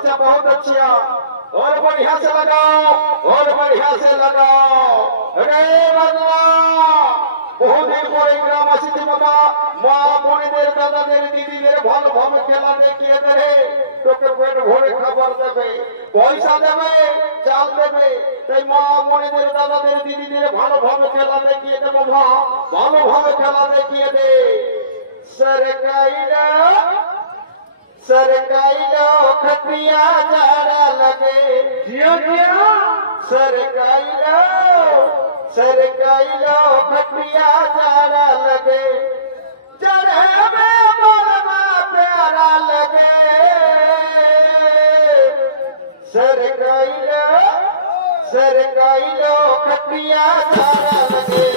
अच्छा बहुत अच्छा और बढ़िया से लगाओ और बढ़िया से लगाओ। अरे बल्ला বহুদিন পরে গ্রাম আসিছে বাবা, মা বোনেদের দাদাদের দিদিদের ভালোভাবে খেলা দেখিয়ে দেবে, তোকে পেট ভরে খাবার দেবে, পয়সা দেবে, চাল দেবে। তাই মা বোনেদের দাদাদের দিদিদের ভালোভাবে খেলা দেখিয়ে দে বাবা, ভালোভাবে খেলা দেখিয়ে দে। सरकाइला सरकाइला खटिया जाड़ा लगे जिया जिया सरकाइला सरकाइला खटिया जाड़ा लगे जरे में बोलना प्यारा लगे सरकाइला सरकाइला खटिया जाड़ा लगे।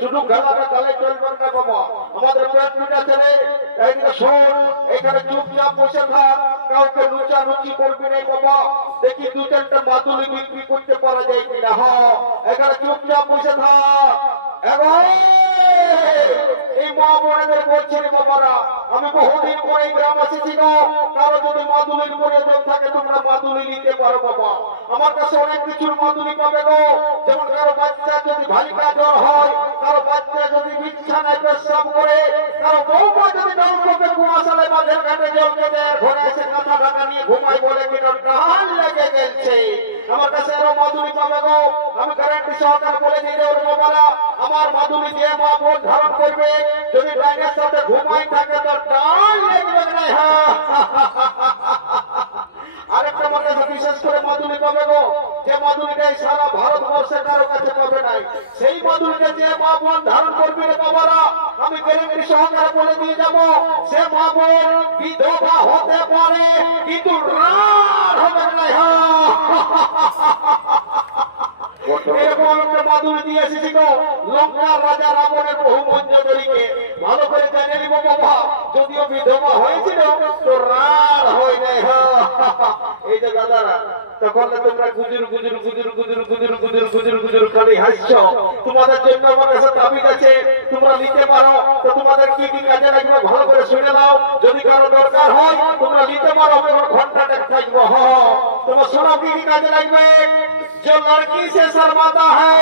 শুধু খেলাটা খেলে চলবে না বাবা, আমাদের পেট মিটাচ্ছে রে। এইদিকে শোন, এখানে চুপচাপ বসে থাক, কাউকে লুচালুচি করবি না বাবা। দেখি দু চারটা মাদুলি বিক্রি করতে পারা যায় কিনা। হ্যাঁ, এখানে চুপচাপ বসে থাক। এই মা বোনেদের বলছি রে বাবারা, আমি বহুদিন পরে গ্রাম এসেছি গো। কারো যদি মাদুলির প্রয়োজন থাকে তোমরা মাদুলি নিতে পারো বাবা, আমার কাছে অনেক কিছুর মাদুলি পাবে গো। যেমন কারো বাচ্চা যদি ভালিকা জ্বর হয়, কারো বাচ্চা যদি বিছানায় পেশাব করে, কারো বউমা যদি নলকূপে কুয়াশালে মাঝের ঘাটে জল কেটে ঘরে এসে কাঁথা ঢাকা নিয়ে ঘুমাই বলে কি ডাল লেগে গেছে, আমার কাছে আরো মাদুলি পাবে গো। আমি গ্যারান্টি সহকারে বলে দিই রে বাবারা, আমার মাদুলি যে মা বোন ধারণ করবে যদি ডাইনের সাথে ঘুমাই থাকে তো ডাল লেগবে না। আরেকটা মনে বিশেষ করে মাদুলি পাবে গো, যে মাদুলিটাই সারা ভারতবর্ষে কারো কাছে পাবে নাই, সেই মাদুলিটা যে মা বোন ধারণ করবে রে বাবারা, আমি গ্যারান্টি সহকারে বলে দিয়ে যাব, সে মা বোন বিধবা হতে পারে কিন্তু রার হবে না। এরকম একটা মাদুলি দিয়ে এসেছি গো, লঙ্কার রাজা রাবণের বহু মঞ্জুরিকে ভালো করে জানিয়ে নিব বাবা। যদিও বিধবা হয়েছিল তো রার হয় নাই। এই যে দাদারা, তখন তোমরা গুজুর গুজুর গুজুর গুজুর গুজুর গুজুর গুজুর গুজুর করে হাসছো। তোমাদের জন্য আমার কাছে তাবিজ আছে, তোমরা নিতে পারো। তো তোমাদের কি কি কাজে লাগবে ভালো করে শুনে নাও, যদি কারো দরকার হয় তোমরা নিতে পারো। আমি ঘন্টাটা থাকবো। তোমার শোনো কি কি কাজে লাগবে। जो लड़की से शर्माता है,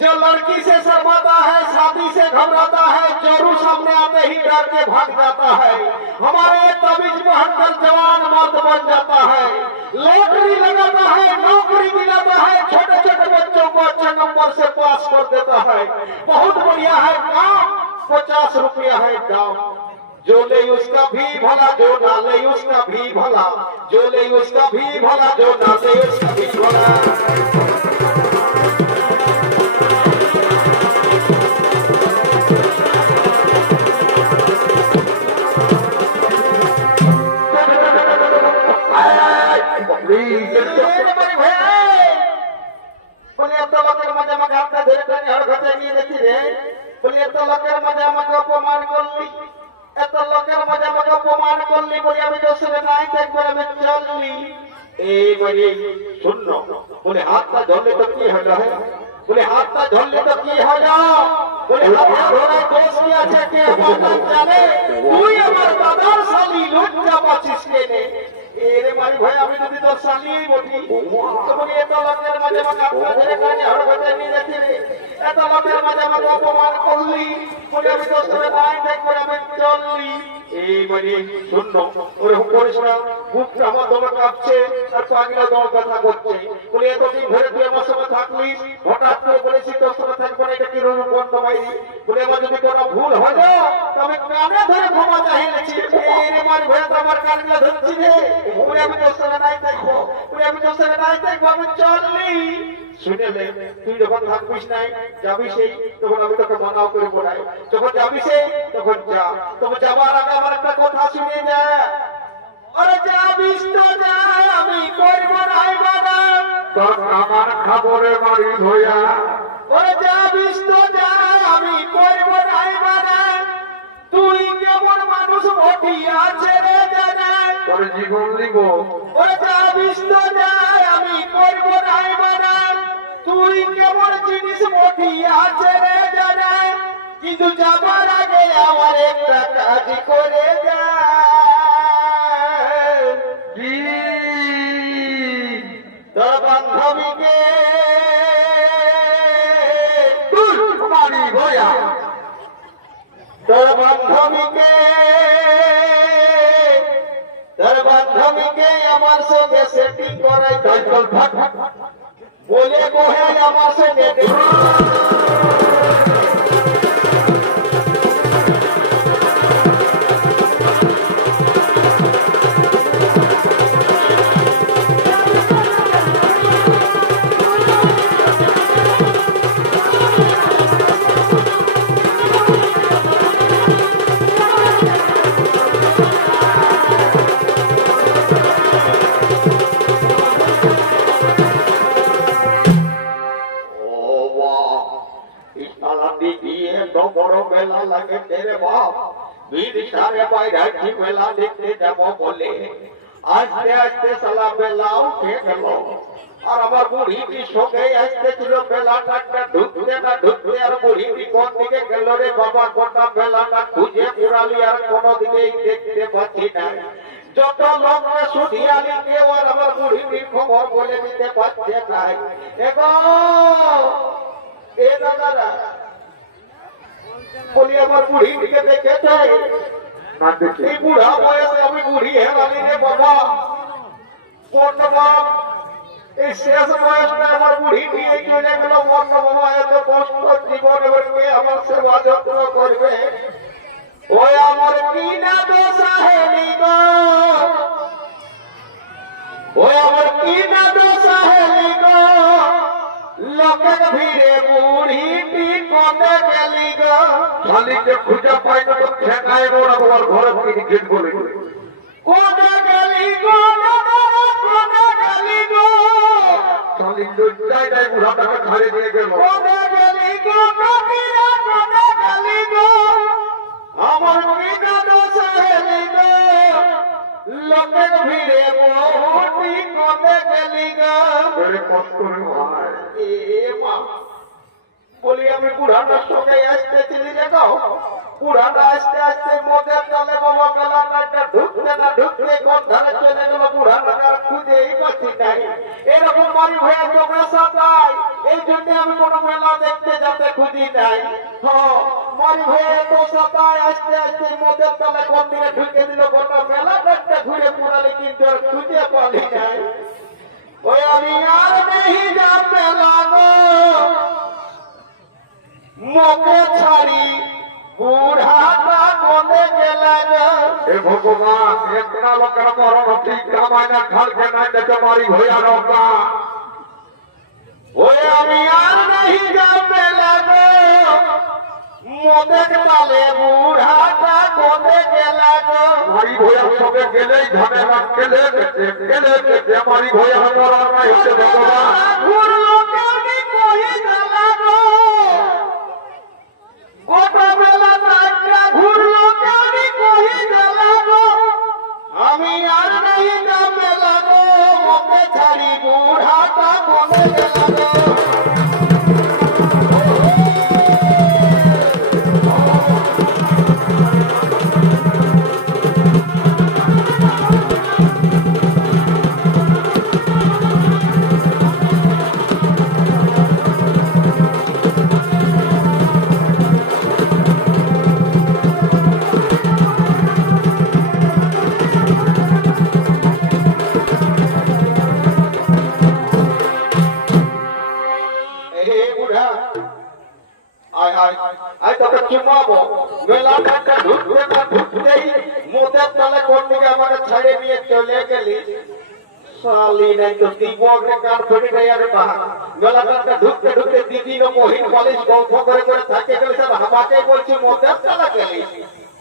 जो लड़की से शर्माता है, शादी से घबराता है, जोरू सामने आते ही डर के भाग जाता है, हमारे तबीज में हटकर जवान मर्द बन जाता है, लॉटरी लगाता है, नौकरी दिलाता है, छोटे छोटे बच्चों को अच्छे नंबर से पास कर देता है, बहुत बढ़िया है काम, 50 रुपया है दाम। जो ले उसका भी भला, जो ना ले उसका भी भला, जो ले उसका भी भला, जो ना ले उसका भी भला। बोलिए तो लोकेर मजा मजा आपने धीरे धीरे हर घटे निये देखी रे। बोलिए तो लोकेर मजा मजा अपमान करली, এত লোকের মজা মজা অপমান করলি বলে আমি দোষে নাই একবার আমি চললি। এইবারে শূন্য বলে হাতটা ধরলে তো কি হলো, বলে হাতটা ধরলে তো কি হলো, বলে হাতে ধরে দোষ কি আছে কে বাতান জানে, তুই আমার দাদার শালি লজ্জা পাচ্ছিস কেনে। এরে মারি ভাই আমি যদি তোর শালি বলি তো বলি এত লোকের মজা মজা আপনাদের কাছে হর ঘটে নিয়ে দেখি রে, এত লোকের মজা মজা অপমান করলি বলে আমি দোষে নাই একবার আমি চললি। এইবারে শূন্য ওরকম করিস না, বুকটা আমার দমে কাঁপছে আর পাগলা দম কথা করছে। বলে এতদিন ধরে তুই আমার সঙ্গে থাকলিস, হঠাৎ করে বলেছি তোর সঙ্গে থাকবো না, এটা কিরকম বন্ধ পাইলি। বলে আমার যদি কোনো ভুল হয় না তো আমি কানে ধরে ক্ষমা চাইছি। এর মারি ভয়ে তো আমার কানগুলো ধরছি রে, বলে আমি তোর সঙ্গে নাই থাকবো, বলে আমি তোর সঙ্গে নাই থাকবো, আমি চললি। শুনে নে, তুই যখন থাকবিস নাই যাবি সেই, তখন আমি তোকে মানাও করে পড়াই, যখন যাবি সেই তখন যা। তবে যাবার আগে আমার একটা কথা শুনে যা। আরে যাবিস তো যা, আমি করবো নাই বাবা, তোর আমার খাবরে মারি ভয়া ওরে যাবিস তো যা আমি করব নাই বানা তুই কেমন মানুষ ঘটিয়াছে রে জানা তোর জীবন দিব ওরে যাবিস তো যা আমি করব নাই বানা তুই কেমন জিনিস ঘটিয়াছে রে জানা কিন্তু যাবার আগে আমার একটা কাজ করে যা কি তোর বান্ধবীকে মারি ভয়া তোর বান্ধবীকে আমার সঙ্গে সেটিং করাই তাই চল ভাগ বলে বহে আমার সঙ্গে বড় মেলা লাগে তেরে বাপ বীর সারে বাইরে মেলা দেখতে যাব বলে আস্তে আস্তে সালা বেলা উঠে গেল আর আমার বুড়িটি সঙ্গে আসতেছিল বেলাটা ঢুকতে আর বুড়িটি কোন দিকে গেল রে বাবা গোটা বেলাটা খুঁজে পুরালি আর কোনো দিকেই দেখতে পাচ্ছি না যত লোক শুধিয়ালি কেউ আর আমার বুড়িটির খবর বলে দিতে পারছে নাই এগো এ দাদারা বলি আমার বুড়িটিকে দেখেছে না দেখি এই বুড়া বয়সে আমি বুড়ি হেরালি রে বাবা কোন বাপ এই শেষ বয়সটা আমার বুড়ি নিয়ে চলে গেল মন বাবা এত কষ্ট জীবন এবার আমার সেবা যত্ন করবে ওই আমার কি না দোষ হেলি গো ওই আমার কি না দোষ হেলি গো লোকের ভিড়ে বুড়িটি কোনে গেলি গো শালিকে খুঁজে পাই না তো ঠেকায় ওরা বাবার ঘরে ক্রিকেট বলে কোনে গেলি গো কোনে গেলি গো শালিক জায়গায় বুড়াটাকে ছাড়ে দিয়ে গেল কোনে গেলি গো কবিরা কোনে গেলি গো আমার পিতা দোষ হেলি গো লোকের ভিড়ে বহুটি কোনে গেলি গো বেড়ে কষ্ট রে ভাই এ মা বলি আমি বুড়াটার সঙ্গে আসতেছিলি দেখো বুড়াটা আস্তে আস্তে মদের জলে বাবা বেলাটা ঢুকতে কোন ধারে চলে গেল বুড়াটাকে আর খুঁজেই পাচ্ছি নাই এরকম মারি ভয়ে চোখে সাতাই এই জন্য আমি কোনো মেলা দেখতে যেতে খুঁজি নাই মারি ভয়ে তো সাতাই আস্তে আস্তে মদের জলে কোন দিকে ঢুকে দিল গোটা মেলাটা ঘুরে পুরালি কিন্তু আর খুঁজে পালি নাই ওই আমি আর নেই যাবে লাগো মোকে ছাড়ি বুড়াটা কোনে গেলা গো এ ভগবান একটা লোকের মরণ ঠিক কামায় না খালকে নাই দেখে মারি ভয়া রবা ওই আমি আর নেই যাবে লাগো মোদের তালে বুড়াটা কোনে গেলা গো মারি ভয়ার সঙ্গে গেলেই ঝামেলা কেলে কেটে মারি ভয়া মরার নাই হচ্ছে ভগবান ঘুরলো কেমনি কহি গেলা গো গোটা বেলা টাকা ঘুরলো কেমনি কহি গেলা গো আমি আর নেই যাবে লাগো মোকে ছাড়ি বুড়াটা কোনে গেলা গো তোকে চুমাবো মেলাটা ঢুকতেই মোদের তলে কোন দিকে আমাকে ছাড়ে নিয়ে চলে গেলি শালি নাই তো দিবকে কান ফেটে যায় রে বাহা মেলাটা ঢুকতে দিদি নো মহিন কলেজ গল্প করে থাকে গেলে স্যার আমাকে বলছি মোদের তলে গেলি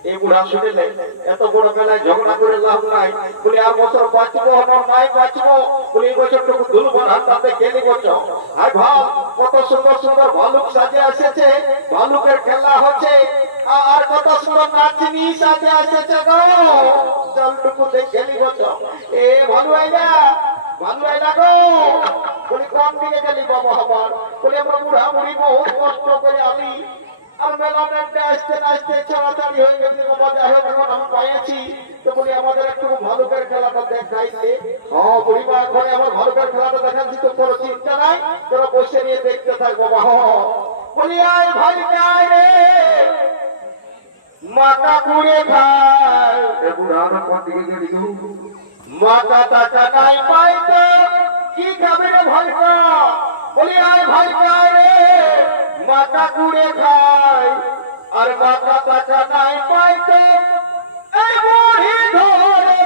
এই বুড়া শুনিলে এত বড় বেলায় ঝগড়া করে লাভ নাই, বলি আর বছর বাঁচবো নাই বাঁচবো, বলি এই বছরটুকু দুলবো না, তাতে গেলি বছর। আর ভাব কত সুন্দর সুন্দর ভালুক সাজে এসেছে, ভালুকের খেলা হচ্ছে, আর কত সুন্দর নাচিনি সাজে এসেছে গো, জলটুকুতে গেলি বছর। এ ভালু আইলা গো, বলি কোন দিকে গেলি বাবা আমার, বলি আমরা বুড়া বুড়ি বহুত কষ্ট করে আলি, আর মেলা দেখতে আসতে আসতে ছাড়াছাড়ি হয়ে গেছে, মজা হয়ে এখন আমি পাইছি, তো বলি আমাদের একটু ভালুকের খেলাটা দেখাইলে। হ্যাঁ বুড়িমা ঘরে আমার ভালুকের খেলাটা দেখাচ্ছি, তো কোনো চিন্তা নাই, তোরা বসে নিয়ে দেখতে থাক বাবা। বলি আয় ভাই আয় রে, মাথা পুড়ে খায়, মাথা টাকা নাই পাই তো কি খাবে রে ভাই, বলি আয় ভাই আয় রে, মাথা কুড়ে খায়, আর মাথা টাকা নাই পাই তো এই বুড়ি ধরে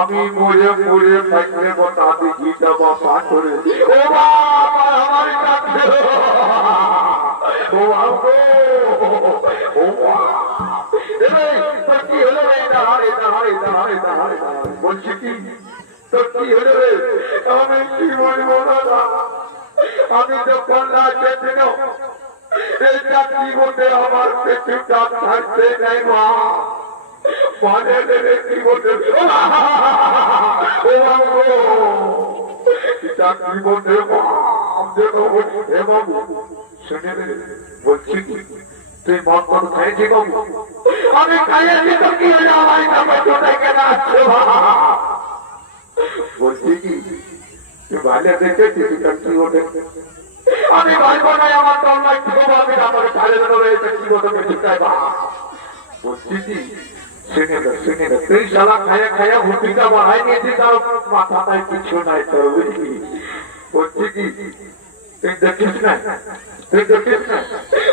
আমি মরে মরে থাকলে তাদের ঘিটা বাসা করে কি হলো বলছি কি তোর কি হলো রে, আমি কি বলবো দাদা, আমি তো কন্যা চেতন এই চাকরি মধ্যে আমার পেছু ডাক থাকতে নেই মা, মানে দেবে কি বলতে চাকরি মধ্যে বাবু শুনে বলছি কি তুই মন মন খাইছি বাবু, আমি খাইয়েছি তো কি হলে আমার নামে চলে কেন আসছে বলছি কি তুই বাইরে দেখেছি তুই চাকরি ওঠে, আমি ভাইব নাই আমার দল নাই আমি আমার ঢালে রয়েছে কি মতো চিন্তায় বা বলছি কি শুনে না তুই শালা খায়া খায়া হুটিটা বাড়াই নিয়েছি, কারো মাথা নাই কিছু নাই তো বুঝলি, বলছি কি তুই দেখিস না, তুই দেখিস না,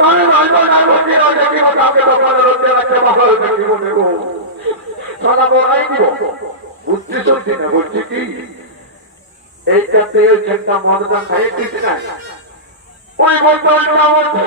আমি ভাইবো না বলছিল দেখিব কাউকে তখন রোদে রাখতে ভালো দেখিব নেব সারা বড়াই দিব। বুঝতে চলছি না, বলছি কি এইটাতে ওই ঘন্টা মদটা খাইয়ে দিস না, ওই বলতে ওইটা বলছে